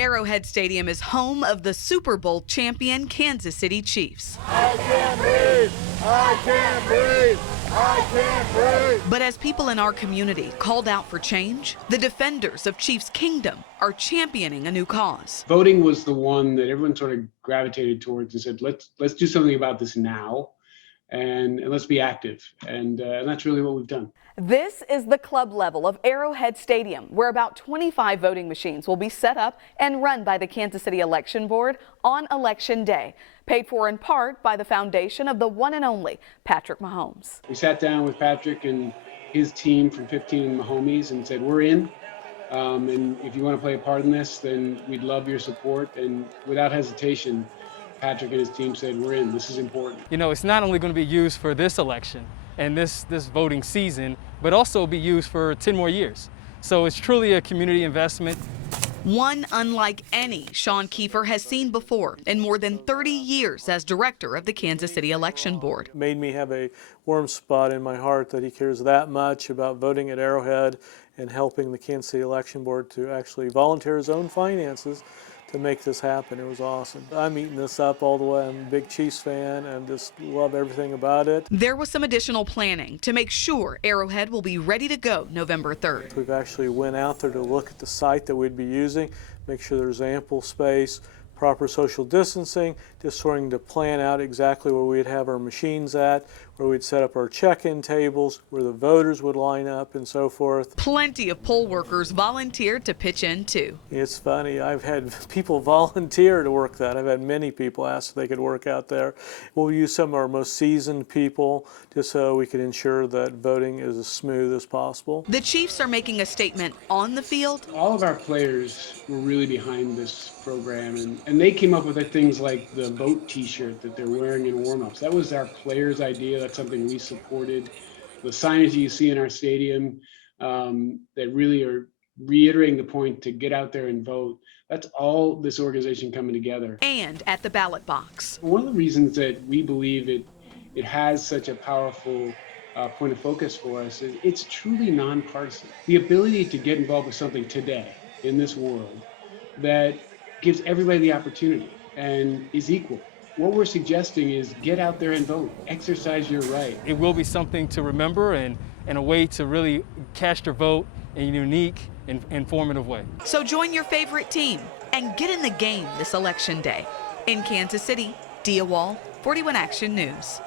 Arrowhead Stadium is home of the Super Bowl champion Kansas City Chiefs. I can't breathe! I can't breathe! I can't breathe! But as people in our community called out for change, the defenders of Chiefs Kingdom are championing a new cause. Voting was the one that everyone sort of gravitated towards and said, let's do something about this now, and let's be active. And that's really what we've done. This is the club level of Arrowhead Stadium, where about 25 voting machines will be set up and run by the Kansas City Election Board on Election Day, paid for in part by the foundation of the one and only Patrick Mahomes. We sat down with Patrick and his team from 15 Mahomes and said, we're in. And if you want to play a part in this, then we'd love your support. And without hesitation, Patrick and his team said, we're in. This is important. You know, it's not only going to be used for this election and this voting season, but also be used for 10 more years. So it's truly a community investment. One unlike any Sean Kiefer has seen before in more than 30 years as director of the Kansas City Election Board. It made me have a warm spot in my heart that he cares that much about voting at Arrowhead and helping the Kansas City Election Board to actually volunteer his own finances to make this happen. It was awesome. I'm eating this up all the way. I'm a big Chiefs fan and just love everything about it. There was some additional planning to make sure Arrowhead will be ready to go November 3rd. We've actually went out there to look at the site that we'd be using, make sure there's ample space, proper social distancing, just starting to plan out exactly where we'd have our machines at, where we'd set up our check-in tables, where the voters would line up and so forth. Plenty of poll workers volunteered to pitch in too. It's funny, I've had people volunteer to work that. I've had many people ask if they could work out there. We'll use some of our most seasoned people just so we can ensure that voting is as smooth as possible. The Chiefs are making a statement on the field. All of our players were really behind this program, and they came up with things like the vote t-shirt that they're wearing in warm-ups. That was our players' idea. That's something we supported. The signage you see in our stadium that really are reiterating the point to get out there and vote. That's all this organization coming together. And at the ballot box. One of the reasons that we believe it has such a powerful point of focus for us is it's truly nonpartisan. The ability to get involved with something today in this world that gives everybody the opportunity and is equal. What we're suggesting is get out there and vote, exercise your right. It will be something to remember and a way to really cast your vote in a unique and informative way. So join your favorite team and get in the game this election day. In Kansas City, Dia Wall, 41 Action News.